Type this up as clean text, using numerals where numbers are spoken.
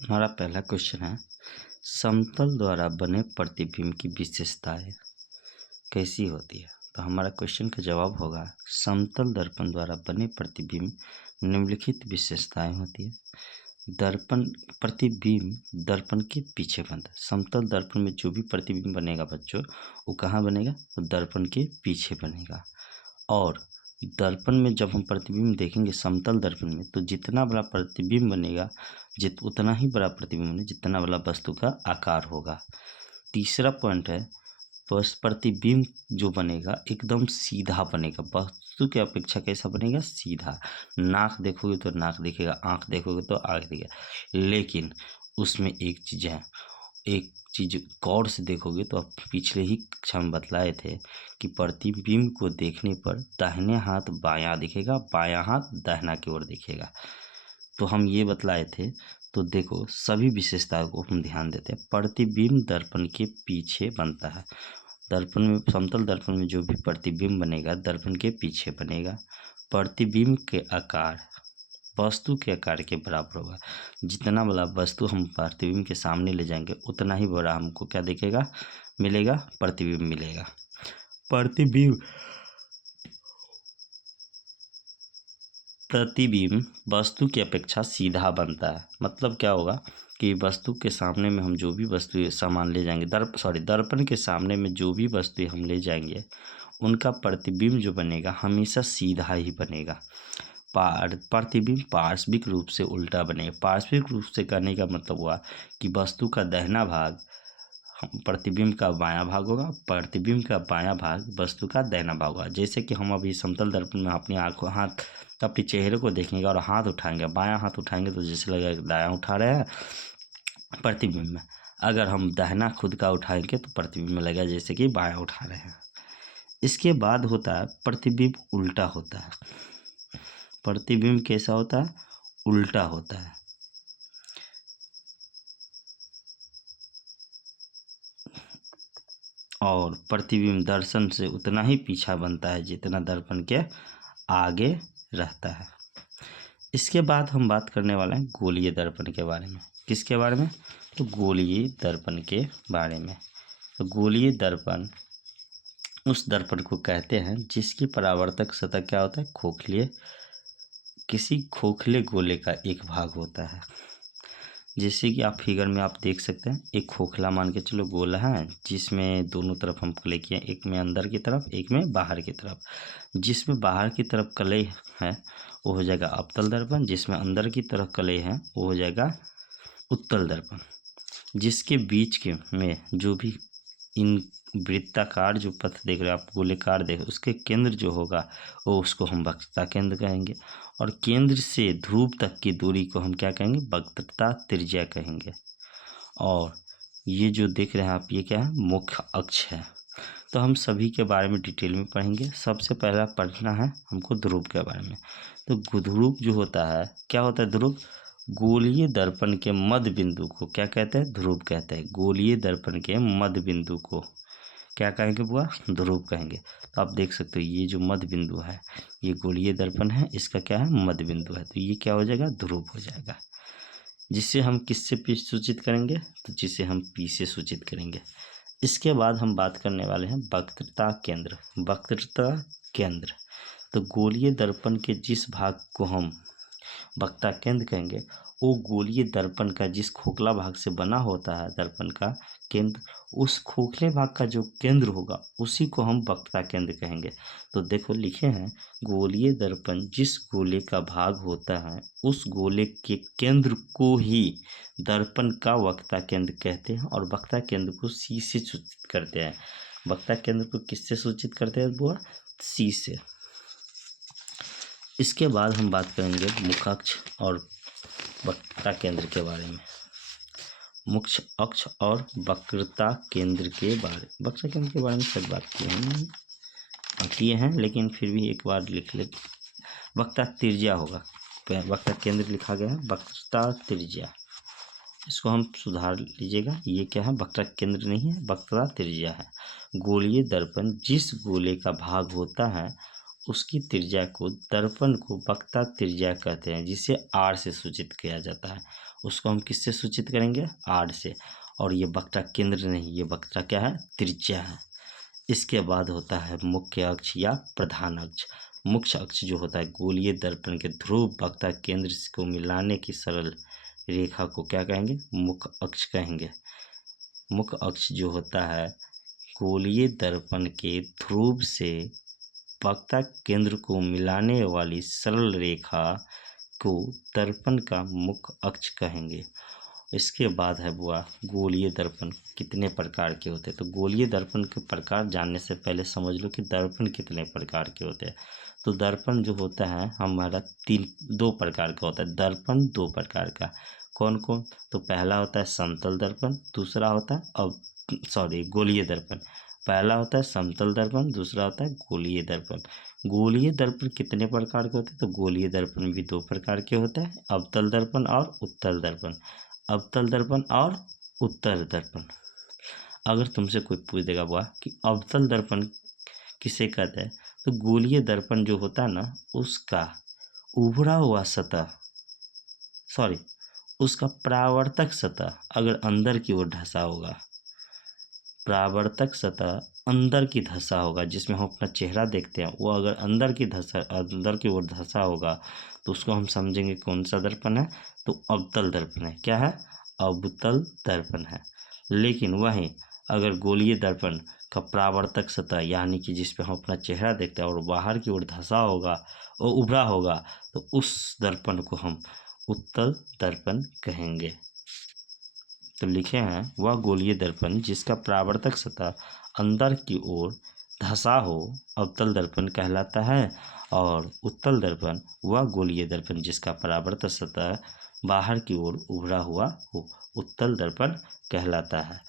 हमारा पहला क्वेश्चन है, समतल द्वारा बने प्रतिबिंब की विशेषताएं कैसी होती है। तो हमारा क्वेश्चन का जवाब होगा, समतल दर्पण द्वारा बने प्रतिबिंब निम्नलिखित विशेषताएं होती है। दर्पण प्रतिबिंब दर्पण के पीछे बनता है। समतल दर्पण में जो भी प्रतिबिंब बनेगा बच्चों, वो कहाँ बनेगा? वो दर्पण के पीछे बनेगा। और दर्पण में जब हम प्रतिबिंब देखेंगे समतल दर्पण में, तो जितना बड़ा प्रतिबिंब बनेगा उतना ही बड़ा प्रतिबिंब बने जितना बड़ा वस्तु का आकार होगा। तीसरा पॉइंट है, प्रतिबिंब जो बनेगा एकदम सीधा बनेगा, वस्तु की अपेक्षा कैसा बनेगा? सीधा। नाक देखोगे तो नाक दिखेगा, आँख देखोगे तो आँख दिखेगा। लेकिन उसमें एक चीज गौर से देखोगे तो आप पिछले ही कक्षा में बतलाए थे कि प्रतिबिंब को देखने पर दाहिने हाथ बायां दिखेगा, बायां हाथ दाहिना की ओर दिखेगा। तो हम ये बतलाए थे। तो देखो, सभी विशेषताओं को हम ध्यान देते हैं। प्रतिबिंब दर्पण के पीछे बनता है। दर्पण में, समतल दर्पण में जो भी प्रतिबिंब बनेगा दर्पण के पीछे बनेगा। प्रतिबिंब के आकार वस्तु के आकार के बराबर होगा। जितना बड़ा वस्तु हम प्रतिबिंब के सामने ले जाएंगे उतना ही बड़ा हमको क्या दिखेगा? मिलेगा, प्रतिबिंब मिलेगा। प्रतिबिंब वस्तु की अपेक्षा सीधा बनता है। मतलब क्या होगा कि वस्तु के सामने में हम जो भी वस्तु सामान ले जाएंगे, दर्पण के सामने में जो भी वस्तु हम ले जाएंगे उनका प्रतिबिंब जो बनेगा हमेशा सीधा ही बनेगा। प्रतिबिंब पार्श्विक रूप से उल्टा बनेगा। पार्श्विक रूप से करने का मतलब हुआ कि वस्तु का दाहिना भाग प्रतिबिंब का बायां भाग होगा, प्रतिबिंब का बायां भाग वस्तु का दाहिना भाग होगा। जैसे कि हम अभी समतल दर्पण में अपनी आंखों हाथ अपने चेहरे को देखेंगे और हाथ उठाएंगे, बायां हाथ उठाएंगे तो जैसे लगेगा दायां उठा रहे हैं प्रतिबिंब में। अगर हम दाहिना खुद का उठाएंगे तो प्रतिबिंब में लगेगा जैसे कि बायां उठा रहे हैं। इसके बाद होता है प्रतिबिंब उल्टा होता है। प्रतिबिंब कैसा होता है? उल्टा होता है। और प्रतिबिंब दर्पण से उतना ही पीछा बनता है जितना दर्पण के आगे रहता है। इसके बाद हम बात करने वाले हैं गोलीय दर्पण के बारे में। किसके बारे में? तो गोलीय दर्पण के बारे में। तो गोलीय दर्पण उस दर्पण को कहते हैं जिसकी परावर्तक सतह क्या होता है? खोखली, किसी खोखले गोले का एक भाग होता है। जैसे कि आप फिगर में आप देख सकते हैं, एक खोखला मान के चलो गोला है जिसमें दोनों तरफ हम क्ले किए, एक में अंदर की तरफ एक में बाहर की तरफ। जिसमें बाहर की तरफ कलई है वो हो जाएगा अवतल दर्पण, जिसमें अंदर की तरफ कलई है वो हो जाएगा उत्तल दर्पण। जिसके बीच के में जो भी इन वृत्ताकार जो पथ देख रहे हो आप, गोलेकार देख, उसके केंद्र जो होगा वो उसको हम वक्रता केंद्र कहेंगे। और केंद्र से ध्रुव तक की दूरी को हम क्या कहेंगे? वक्रता त्रिज्या कहेंगे। और ये जो देख रहे हैं आप, ये क्या है? मुख्य अक्ष है। तो हम सभी के बारे में डिटेल में पढ़ेंगे। सबसे पहला पढ़ना है हमको ध्रुव के बारे में। तो ध्रुव जो होता है, क्या होता है ध्रुव? गोलीय दर्पण के मध्य बिंदु को क्या कहते हैं? ध्रुव कहते हैं। गोलीय दर्पण के मध्य बिंदु को क्या कहेंगे बुआ? ध्रुव कहेंगे। तो आप देख सकते हो ये जो मध्य बिंदु है ये गोलीय दर्पण है, इसका क्या है? मध्य बिंदु है। तो ये क्या हो जाएगा? ध्रुव हो जाएगा। जिससे हम किससे पी सूचित करेंगे? तो जिसे हम पी से सूचित करेंगे। इसके बाद हम बात करने वाले हैं वक्रता केंद्र। वक्रता केंद्र, तो गोलीय दर्पण के जिस भाग को हम वक्रता केंद्र कहेंगे वो गोलीय दर्पण का जिस खोखला भाग से बना होता है दर्पण का केंद्र, उस खोखले भाग का जो केंद्र होगा उसी को हम वक्रता केंद्र कहेंगे। तो देखो लिखे हैं, गोलीय दर्पण जिस गोले का भाग होता है उस गोले के केंद्र को ही दर्पण का वक्रता केंद्र कहते हैं और वक्रता केंद्र को सी से सूचित करते हैं। वक्रता केंद्र को किससे सूचित करते हैं बुआ? सी से। इसके बाद हम बात करेंगे मुख्य और वक्रता केंद्र के बारे में। मुख्य अक्ष और वक्रता केंद्र के बारे में सब बात किए हैं लेकिन फिर भी एक बार लिख ले। वक्रता त्रिज्या होगा, वक्रता केंद्र लिखा गया है वक्रता त्रिज्या, इसको हम सुधार लीजिएगा। ये क्या है? वक्रता केंद्र नहीं है, वक्रता त्रिज्या है। गोलीय दर्पण जिस गोले का भाग होता है उसकी त्रिज्या को, दर्पण को वक्ता त्रिज्या कहते हैं, जिसे आर से सूचित किया जाता है। उसको हम किससे सूचित करेंगे? आर से। और ये वक्ता केंद्र नहीं, ये वक्ता क्या है? त्रिज्या है। इसके बाद होता है मुख्य अक्ष या प्रधान अक्ष। मुख्य अक्ष जो होता है गोलीय दर्पण के ध्रुव वक्ता केंद्र को मिलाने की सरल रेखा को क्या कहेंगे? मुख्य अक्ष कहेंगे। मुख्य अक्ष जो होता है गोलीय दर्पण के ध्रुव से वक्ता केंद्र को मिलाने वाली सरल रेखा को दर्पण का मुख्य अक्ष कहेंगे। इसके बाद है बुआ गोलीय दर्पण कितने प्रकार के होते हैं। तो गोलीय दर्पण के प्रकार जानने से पहले समझ लो कि दर्पण कितने प्रकार के होते हैं। तो दर्पण जो होता है हमारा दो प्रकार का होता है। दर्पण दो प्रकार का, कौन कौन? तो पहला होता है समतल दर्पण, दूसरा होता है गोलीय दर्पण। पहला होता है समतल दर्पण, दूसरा होता है गोलीय दर्पण। गोलीय दर्पण कितने प्रकार के होते हैं? तो गोलीय दर्पण भी दो प्रकार के होते हैं, अवतल दर्पण और उत्तल दर्पण। अवतल दर्पण और उत्तल दर्पण। अगर तुमसे कोई पूछ देगा बुआ कि अवतल दर्पण किसे कहते हैं, तो गोलीय दर्पण जो होता है ना उसका उभरा हुआ सतह, उसका परावर्तक सतह अगर अंदर की ओर धंसा होगा, परावर्तक सतह अंदर की धंसा होगा, जिसमें हम अपना चेहरा देखते हैं, वो अगर अंदर की ओर धंसा होगा तो उसको हम समझेंगे कौन सा दर्पण है? तो अवतल दर्पण है। क्या है? अवतल दर्पण है। लेकिन वहीं अगर गोलीय दर्पण का परावर्तक सतह यानी कि जिस पे हम अपना चेहरा देखते हैं और बाहर की ओर धंसा होगा और उभरा होगा, तो उस दर्पण को हम उत्तल दर्पण कहेंगे। तो लिखे हैं वह गोलीय दर्पण जिसका परावर्तक सतह अंदर की ओर धंसा हो अवतल दर्पण कहलाता है, और उत्तल दर्पण वह गोलीय दर्पण जिसका परावर्तक सतह बाहर की ओर उभरा हुआ हो उत्तल दर्पण कहलाता है।